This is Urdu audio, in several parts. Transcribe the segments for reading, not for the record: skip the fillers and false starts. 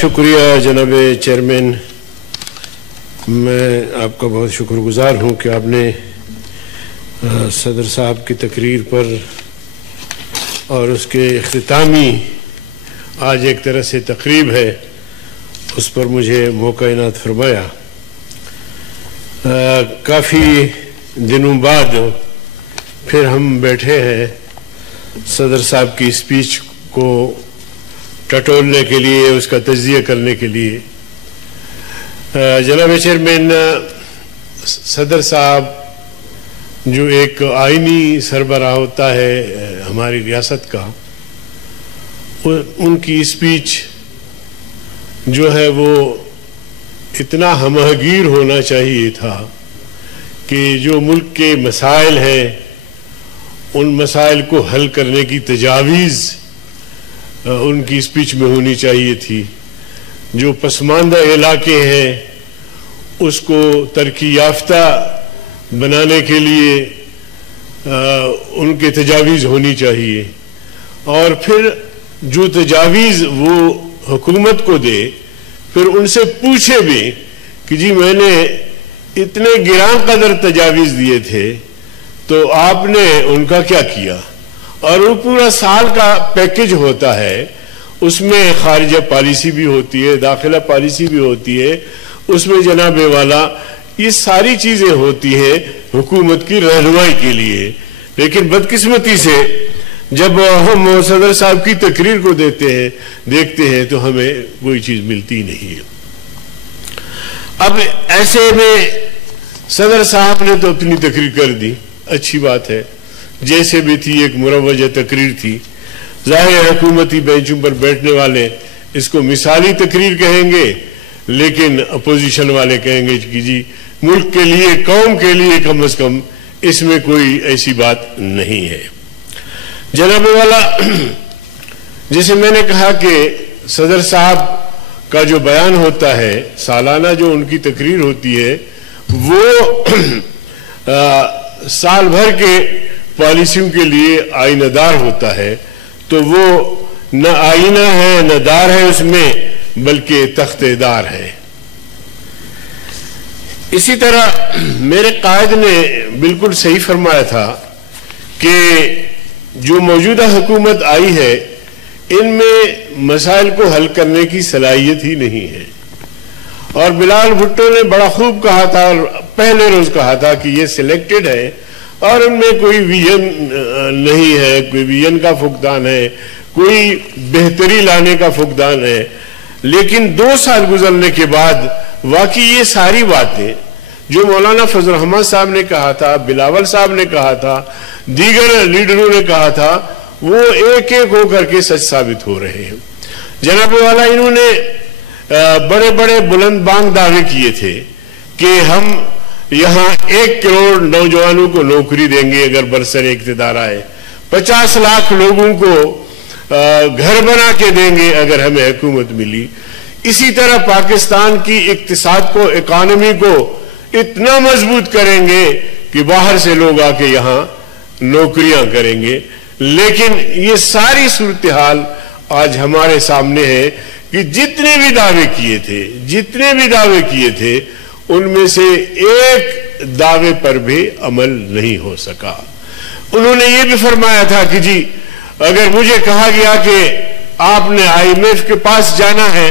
شکریہ جناب چیئرمین، میں آپ کا بہت شکر گزار ہوں کہ آپ نے صدر صاحب کی تقریر پر اور اس کے اختتامی آج ایک طرح سے تقریب ہے اس پر مجھے موقع عنایت فرمایا۔ کافی دنوں بعد پھر ہم بیٹھے ہیں صدر صاحب کی اسپیچ کو ٹٹولنے کے لیے، اس کا تجزیہ کرنے کے لیے۔ جناب چیئرمین، صدر صاحب جو ایک آئینی سربراہ ہوتا ہے ہماری ریاست کا، ان کی اسپیچ جو ہے وہ اتنا ہمہ گیر ہونا چاہیے تھا کہ جو ملک کے مسائل ہیں ان مسائل کو حل کرنے کی تجاویز ان کی اسپیچ میں ہونی چاہیے تھی۔ جو پسماندہ علاقے ہیں اس کو ترقی یافتہ بنانے کے لیے ان کے تجاویز ہونی چاہیے، اور پھر جو تجاویز وہ حکومت کو دے پھر ان سے پوچھے بھی کہ جی میں نے اتنے گراں قدر تجاویز دیے تھے تو آپ نے ان کا کیا کیا۔ اور وہ پورا سال کا پیکج ہوتا ہے، اس میں خارجہ پالیسی بھی ہوتی ہے، داخلہ پالیسی بھی ہوتی ہے، اس میں جناب والا یہ ساری چیزیں ہوتی ہیں حکومت کی رہنمائی کے لیے۔ لیکن بدقسمتی سے جب ہم صدر صاحب کی تقریر کو دیکھتے ہیں تو ہمیں کوئی چیز ملتی نہیں ہے۔ اب ایسے میں صدر صاحب نے تو اپنی تقریر کر دی، اچھی بات ہے، جیسے بھی تھی ایک مروجہ تقریر تھی۔ ظاہر حکومتی بینچوں پر بیٹھنے والے اس کو مثالی تقریر کہیں گے، لیکن اپوزیشن والے کہیں گے کہ جی ملک کے لیے، قوم کے لیے کم از کم اس میں کوئی ایسی بات نہیں ہے۔ جناب والا، جیسے میں نے کہا کہ صدر صاحب کا جو بیان ہوتا ہے، سالانہ جو ان کی تقریر ہوتی ہے، وہ سال بھر کے پالیسیوں کے لیے آئینہ دار ہوتا ہے، تو وہ نہ آئینہ ہے نہ دار ہے اس میں، بلکہ تختہ دار ہے۔ اسی طرح میرے قائد نے بالکل صحیح فرمایا تھا کہ جو موجودہ حکومت آئی ہے ان میں مسائل کو حل کرنے کی صلاحیت ہی نہیں ہے۔ اور بلال بھٹو نے بڑا خوب کہا تھا، اور پہلے روز کہا تھا کہ یہ سلیکٹڈ ہے اور ان میں کوئی ویژن نہیں ہے، کوئی ویژن کا فقدان ہے، کوئی بہتری لانے کا فقدان ہے۔ لیکن 2 سال گزرنے کے بعد واقعی یہ ساری باتیں جو مولانا فضل الرحمن صاحب نے کہا تھا، بلاول صاحب نے کہا تھا، دیگر لیڈروں نے کہا تھا، وہ ایک ایک ہو کر کے سچ ثابت ہو رہے ہیں۔ جناب والا، انہوں نے بڑے بڑے بلند بانگ دعوے کیے تھے کہ ہم یہاں 1 کروڑ نوجوانوں کو نوکری دیں گے اگر برسر اقتدار آئے، 50 لاکھ لوگوں کو گھر بنا کے دیں گے اگر ہمیں حکومت ملی۔ اسی طرح پاکستان کی اقتصاد کو، اکانومی کو اتنا مضبوط کریں گے کہ باہر سے لوگ آ کے یہاں نوکریاں کریں گے۔ لیکن یہ ساری صورتحال آج ہمارے سامنے ہے کہ جتنے بھی دعوے کیے تھے ان میں سے ایک دعوے پر بھی عمل نہیں ہو سکا۔ انہوں نے یہ بھی فرمایا تھا کہ جی اگر مجھے کہا گیا کہ آپ نے آئی ایم ایف کے پاس جانا ہے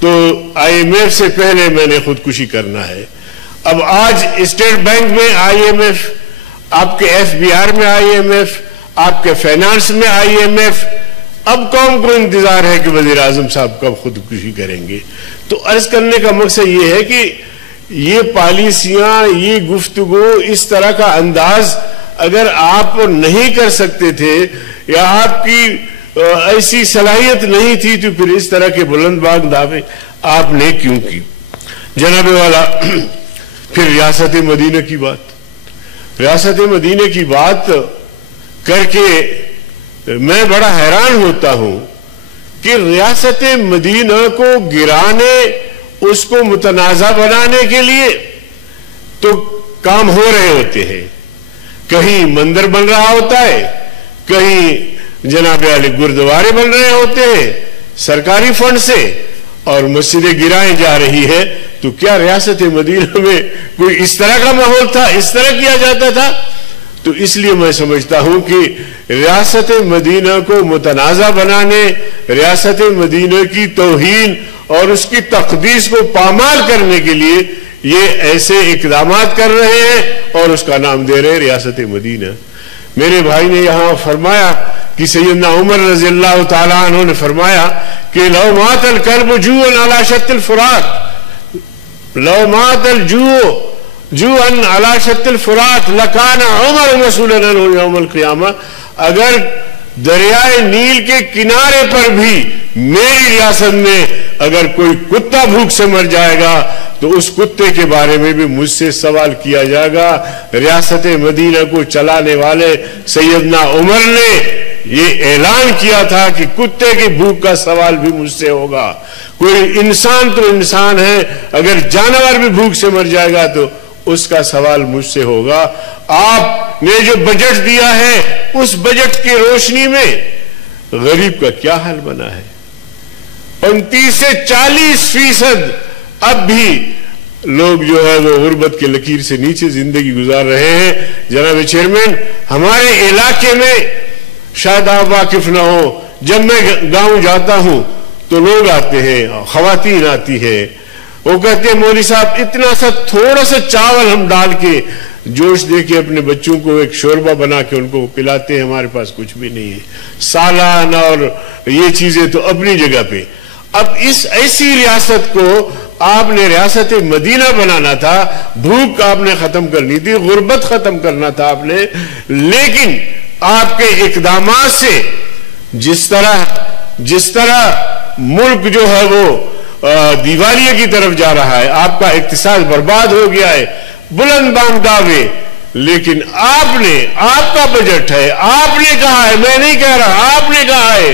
تو آئی ایم ایف سے پہلے میں نے خودکشی کرنا ہے۔ اب آج اسٹیٹ بینک میں آئی ایم ایف، آپ کے ایف بی آر میں آئی ایم ایف، آپ کے فائنانس میں آئی ایم ایف، اب قوم کو انتظار ہے کہ وزیر اعظم صاحب کب خودکشی کریں گے۔ تو عرض کرنے کا مقصد یہ ہے کہ یہ پالیسیاں، یہ گفتگو، اس طرح کا انداز اگر آپ نہیں کر سکتے تھے یا آپ کی ایسی صلاحیت نہیں تھی تو پھر اس طرح کے بلند بانگ دعوے آپ نے کیوں کی؟ جناب والا، پھر ریاست مدینہ کی بات کر کے میں بڑا حیران ہوتا ہوں کہ ریاست مدینہ کو گرانے، اس کو متنازع بنانے کے لیے تو کام ہو رہے ہوتے ہیں، کہیں مندر بن رہا ہوتا ہے، کہیں جناب علی گردوارے بن رہے ہوتے ہیں، سرکاری فنڈ سے اور مسجدیں گرائیں جا رہی ہے، تو کیا ریاست مدینہ میں کوئی اس طرح کا ماحول تھا، اس طرح کیا جاتا تھا؟ تو اس لیے میں سمجھتا ہوں کہ ریاست مدینہ کو متنازع بنانے، ریاست مدینہ کی توہین اور اس کی تقدیس کو پامال کرنے کے لیے یہ ایسے اقدامات کر رہے ہیں اور اس کا نام دے رہے ہیں ریاست مدینہ۔ میرے بھائی نے یہاں فرمایا کہ سیدنا عمر رضی اللہ تعالیٰ عنہ نے فرمایا کہ لو مات الکلب جوعا علی شط الفرات، لو مات الجوع جوعا علی شط الفرات لکان عمر مسئولا عنہ یوم القیامہ، اگر دریائے نیل کے کنارے پر بھی میری ریاست میں اگر کوئی کتا بھوک سے مر جائے گا تو اس کتے کے بارے میں بھی مجھ سے سوال کیا جائے گا۔ ریاست مدینہ کو چلانے والے سیدنا عمر نے یہ اعلان کیا تھا کہ کتے کی بھوک کا سوال بھی مجھ سے ہوگا۔ کوئی انسان تو انسان ہے، اگر جانور بھی بھوک سے مر جائے گا تو اس کا سوال مجھ سے ہوگا۔ آپ نے جو بجٹ دیا ہے اس بجٹ کی روشنی میں غریب کا کیا حال بنا ہے؟ 35 سے 40% اب بھی لوگ جو ہے وہ غربت کے لکیر سے نیچے زندگی گزار رہے ہیں۔ جناب چیئرمین، ہمارے علاقے میں شاید آپ واقف نہ ہو، جب میں گاؤں جاتا ہوں تو لوگ آتے ہیں، خواتین آتی ہے، وہ کہتے ہیں مولوی صاحب اتنا سا تھوڑا سا چاول ہم ڈال کے جوش دے کے اپنے بچوں کو ایک شوربہ بنا کے ان کو پلاتے ہیں، ہمارے پاس کچھ بھی نہیں ہے، سالن اور یہ چیزیں تو اپنی جگہ پہ۔ اب اس ایسی ریاست کو آپ نے ریاست مدینہ بنانا تھا، بھوک آپ نے ختم کرنی تھی، غربت ختم کرنا تھا آپ نے، لیکن آپ کے اقدامات سے جس طرح ملک جو ہے وہ دیوالیے کی طرف جا رہا ہے، آپ کا اقتصاد برباد ہو گیا ہے، بلند بام دعوے، لیکن آپ کا بجٹ ہے، آپ نے کہا ہے، میں نہیں کہہ رہا، آپ نے کہا ہے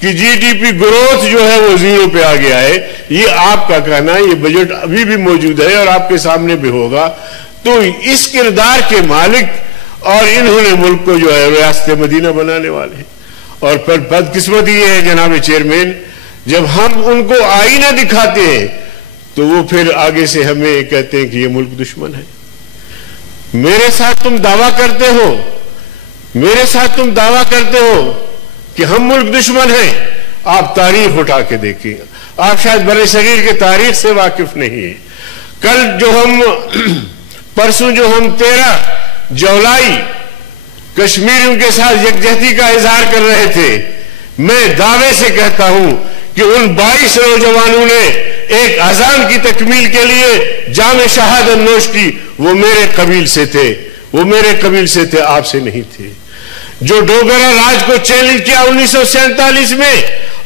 کہ جی ڈی پی گروتھ جو ہے وہ 0 پہ آ گیا ہے، یہ آپ کا کہنا ہے، یہ بجٹ ابھی بھی موجود ہے اور آپ کے سامنے بھی ہوگا۔ تو اس کردار کے مالک اور انہوں نے ملک کو جو ہے ریاست مدینہ بنانے والے ہیں۔ اور پھر بدقسمتی یہ ہے جناب چیئرمین، جب ہم ان کو آئینہ دکھاتے ہیں تو وہ پھر آگے سے ہمیں کہتے ہیں کہ یہ ملک دشمن ہے۔ میرے ساتھ تم دعویٰ کرتے ہو کہ ہم ملک دشمن ہیں، آپ تاریخ اٹھا کے دیکھیں، آپ شاید بر صغیر کے تاریخ سے واقف نہیں ہیں۔ پرسوں جو ہم 13 جولائی کشمیریوں کے ساتھ یکجہتی کا اظہار کر رہے تھے، میں دعوے سے کہتا ہوں کہ ان 22 نوجوانوں نے ایک اذان کی تکمیل کے لیے جام شہادت نوش کی، وہ میرے قبیل سے تھے، آپ سے نہیں تھے۔ جو ڈوگرا راج کو چیلنج کیا 1947 میں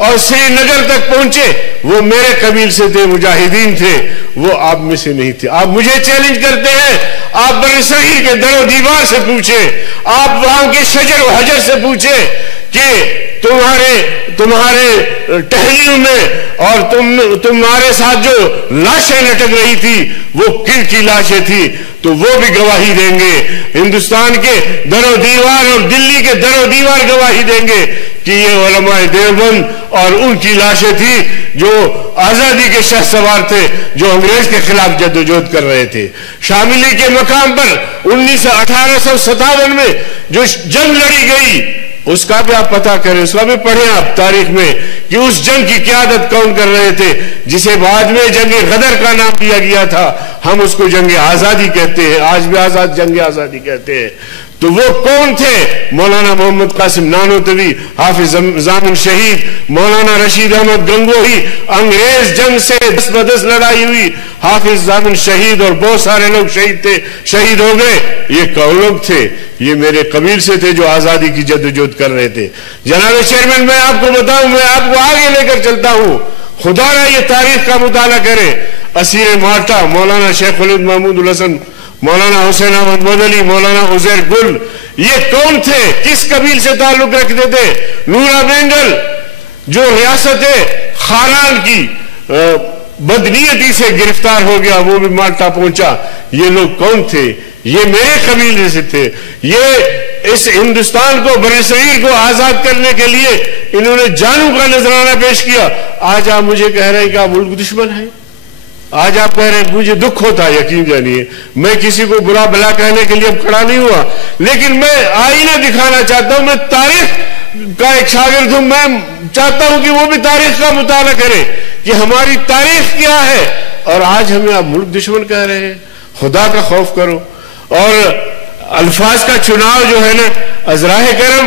اور سری نگر تک پہنچے، وہ میرے قبیل سے تھے، مجاہدین تھے، وہ آپ میں سے نہیں تھے۔ آپ مجھے چیلنج کرتے ہیں، آپ بر صغیر کے در و دیوار سے پوچھیں، آپ وہاں کے شجر و حجر سے پوچھیں کہ تمہارے ٹہنیوں میں اور تمہارے ساتھ جو لاشیں لٹک رہی تھی وہ کن کی لاشیں تھی، تو وہ بھی گواہی دیں گے۔ ہندوستان کے در و دیوار اور دلی کے در و دیوار گواہی دیں گے کہ یہ علماء دیوبند اور ان کی لاشیں تھی جو آزادی کے شہ سوار تھے، جو انگریز کے خلاف جدوجہد کر رہے تھے۔ شاملی کے مقام پر 1857 میں جو جنگ لڑی گئی، اس کا بھی آپ پتہ کریں، اس کا بھی پڑھیں آپ تاریخ میں کہ اس جنگ کی قیادت کون کر رہے تھے، جسے بعد میں جنگ غدر کا نام دیا گیا تھا۔ ہم اس کو جنگ آزادی کہتے ہیں، آج بھی جنگ آزادی کہتے ہیں۔ تو وہ کون تھے؟ مولانا محمد قاسم نانوتوی، حافظ ضامن شہید، مولانا رشید احمد گنگوہی، انگریز جنگ سے دست بدست لڑائی ہوئی، حافظ ضامن شہید اور بہت سارے لوگ شہید ہو گئے۔ یہ کون لوگ تھے؟ یہ میرے قبیل سے تھے جو آزادی کی جدوجہد کر رہے تھے۔ جناب چیئرمین، میں آپ کو بتاؤں، میں آپ کو آگے لے کر چلتا ہوں، خدا را یہ تاریخ کا مطالعہ کریں۔ اسیر مالٹا مولانا شیخ خالد محمود الحسن، مولانا حسین احمد مدنی، مولانا عزیر گل، یہ کون تھے؟ کس قبیل سے تعلق رکھتے تھے؟ نورا بینگل جو ریاست خاران کی بدنیتی سے گرفتار ہو گیا، وہ بھی مالٹا پہنچا۔ یہ لوگ کون تھے؟ یہ میرے قبیل سے تھے۔ یہ اس ہندوستان کو، برصغیر کو آزاد کرنے کے لیے انہوں نے جانوں کا نذرانہ پیش کیا. آج آپ مجھے کہہ رہے ہیں کہ آپ ملک دشمن ہیں. آج آپ کہہ رہے ہیں مجھے دکھ ہوتا ہے, یقین جانیے میں کسی کو برا بلا کہنے کے لیے اب کھڑا نہیں ہوا, لیکن میں آئینہ دکھانا چاہتا ہوں. میں تاریخ کا ایک شاگرد ہوں, میں چاہتا ہوں کہ وہ بھی تاریخ کا مطالعہ کرے کہ ہماری تاریخ کیا ہے. اور آج ہمیں آپ ملک دشمن کہہ رہے ہیں. خدا کا خوف کرو. اور الفاظ کا چناؤ جو ہے نا, ازراہ کرم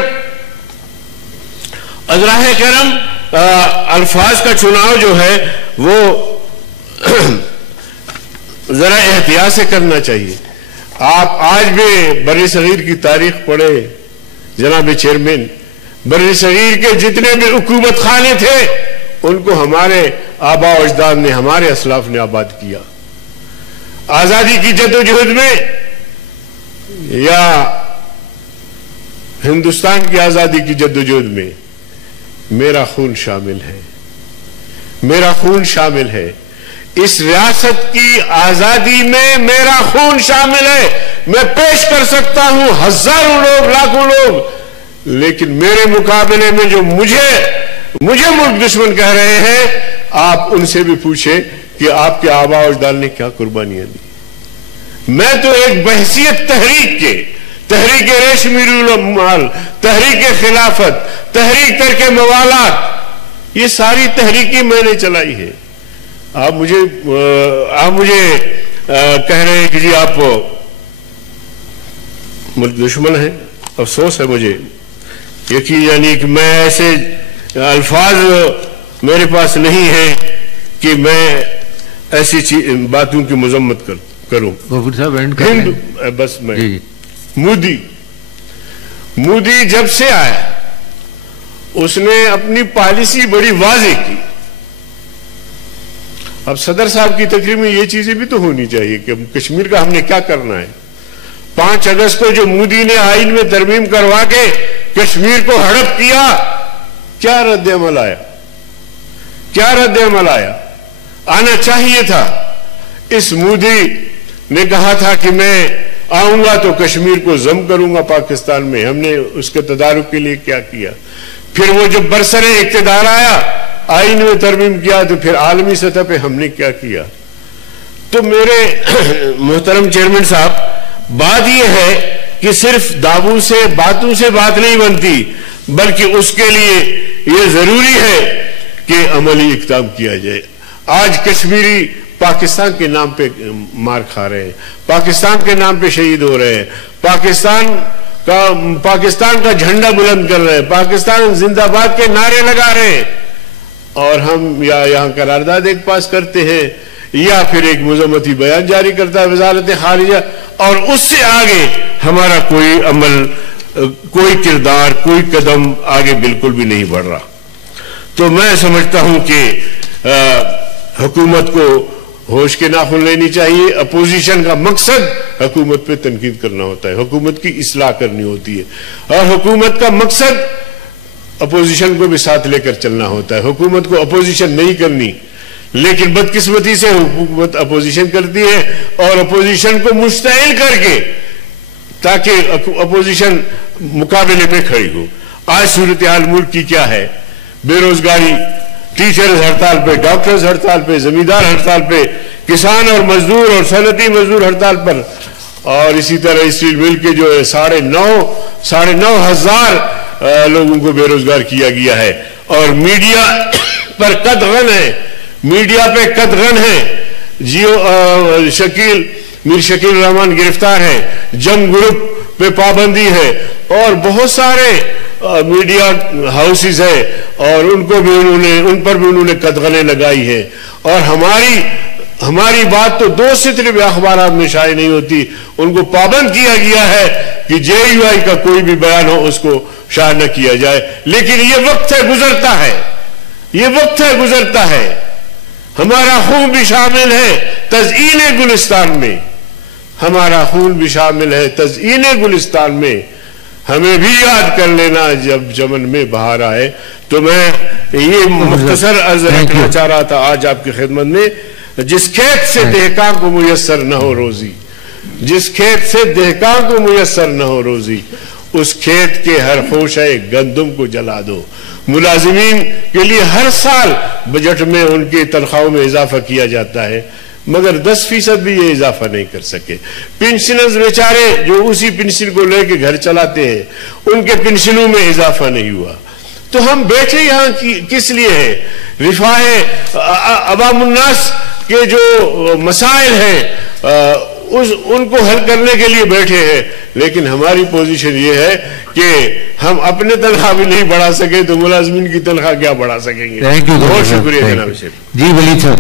الفاظ کا چناؤ جو ہے وہ ذرا احتیاط سے کرنا چاہیے. آپ آج بھی بر صغیر کی تاریخ پڑھے جناب چیئرمین, بر صغیر کے جتنے بھی حکومت خانے تھے ان کو ہمارے آباء و اجداد نے, ہمارے اسلاف نے آباد کیا. آزادی کی جدوجہد میں یا ہندوستان کی آزادی کی جدوجہد میں میرا خون شامل ہے, میرا خون شامل ہے. اس ریاست کی آزادی میں میرا خون شامل ہے. میں پیش کر سکتا ہوں ہزاروں لوگ, لاکھوں لوگ, لیکن میرے مقابلے میں جو مجھے ملک دشمن کہہ رہے ہیں, آپ ان سے بھی پوچھیں کہ آپ کے آباء و اجداد نے کیا قربانیاں دی. میں تو ایک بحثیت تحریک کے, تحریک ریشمی رول، تحریک خلافت، تحریک ترک موالات، یہ ساری تحریکی میں نے چلائی ہے. آپ مجھے کہہ رہے ہیں کہ جی آپ ملک دشمن ہیں. افسوس ہے مجھے یقین یعنی کہ میں ایسے الفاظ میرے پاس نہیں ہیں کہ میں ایسی باتوں کی مذمت کروں. بس میں مودی جب سے آیا اس نے اپنی پالیسی بڑی واضح کی. اب صدر صاحب کی تقریر میں یہ چیزیں بھی تو ہونی چاہیے کہ کشمیر کا ہم نے کیا کرنا ہے. 5 اگست کو جو مودی نے آئین میں ترمیم کروا کے کشمیر کو ہڑپ کیا، کیا رد عمل آیا؟ کیا رد عمل آیا؟ آنا چاہیے تھا. اس مودی نے کہا تھا کہ میں آؤں گا تو کشمیر کو ضم کروں گا پاکستان میں. ہم نے اس کے تدارک کے لیے کیا کیا؟ پھر وہ جب برسر اقتدار آیا، آئین میں ترمیم کیا، تو پھر عالمی سطح پہ ہم نے کیا کیا؟ تو میرے محترم چیئرمین صاحب، بات یہ ہے کہ صرف دعووں سے باتوں سے بات نہیں بنتی، بلکہ اس کے لیے یہ ضروری ہے کہ عملی اقدام کیا جائے. آج کشمیری پاکستان کے نام پہ مار کھا رہے ہیں، پاکستان کے نام پہ شہید ہو رہے ہیں، پاکستان کا جھنڈا بلند کر رہے ہیں، پاکستان زندہ باد کے نعرے لگا رہے ہیں، اور ہم یا یہاں قرارداد ایک پاس کرتے ہیں یا پھر ایک مذمتی بیان جاری کرتا ہے وزارت خارجہ، اور اس سے آگے ہمارا کوئی عمل، کوئی کردار، کوئی قدم آگے بالکل بھی نہیں بڑھ رہا. تو میں سمجھتا ہوں کہ حکومت کو ہوش کے ناخن لینی چاہیے. اپوزیشن کا مقصد حکومت پہ تنقید کرنا ہوتا ہے، حکومت کی اصلاح کرنی ہوتی ہے، اور حکومت کا مقصد اپوزیشن کو بھی ساتھ لے کر چلنا ہوتا ہے. حکومت کو اپوزیشن نہیں کرنی، لیکن بدقسمتی سے حکومت اپوزیشن کرتی ہے، اور اپوزیشن کو مشتعل کر کے تاکہ اپوزیشن مقابلے میں کھڑی ہو. آج صورتحال ملک کی کیا ہے؟ بے روزگاری، ٹیچرز ہڑتال پہ، ڈاکٹرز ہڑتال پہ، زمیندار ہڑتال پہ، کسان اور مزدور اور صنعتی مزدور ہڑتال پر، اور اسی طرح اسٹیل مل کے جو ہے 9,500 ہزار لوگوں کو بے روزگار کیا گیا ہے. اور میڈیا پر قدغن ہے، میڈیا پہ قدغن ہے. میر شکیل الرحمان گرفتار ہے، جنگ گروپ پہ پابندی ہے، اور بہت سارے میڈیا ہاؤسز ہیں، اور ان پر بھی انہوں نے قدغنیں لگائی ہے. اور ہماری بات تو 2 سطر بھی اخبارات میں شائع نہیں ہوتی. ان کو پابند کیا گیا ہے کہ JUI کا کوئی بھی بیان ہو اس کو شائع نہ کیا جائے. لیکن یہ وقت ہے گزرتا ہے، یہ وقت ہے گزرتا ہے. ہمارا خون بھی شامل ہے تزئین گلستان میں، ہمارا خون بھی شامل ہے تزئین گلستان میں. ہمیں بھی یاد کر لینا جب چمن میں بہار آئے. تو میں یہ مختصر عرض رکھنا چاہ رہا تھا آج آپ کی خدمت میں. جس کھیت سے دہقان کو میسر نہ ہو روزی، جس کھیت سے دہقان کو میسر نہ ہو روزی، اس کھیت کے ہر خوشہ گندم کو جلا دو، ملازمین کے لیے ہر سال بجٹ میں ان کی تنخواہوں میں اضافہ کیا جاتا ہے، مگر 10% بھی یہ اضافہ نہیں کر سکے۔ پنشنرز بیچارے جو اسی پنشن کو لے کے گھر چلاتے ہیں، ان کے پنشنوں میں اضافہ نہیں ہوا۔ تو ہم بیٹھے یہاں کس لیے ہیں؟ رفاہ عوام الناس کے جو مسائل ہیں ان کو حل کرنے کے لیے بیٹھے ہیں، لیکن ہماری پوزیشن یہ ہے کہ ہم اپنے تنخواہ بھی نہیں بڑھا سکے تو ملازمین کی تنخواہ کیا بڑھا سکیں گے؟ بہت شکریہ جناب۔ جی ولید صاحب۔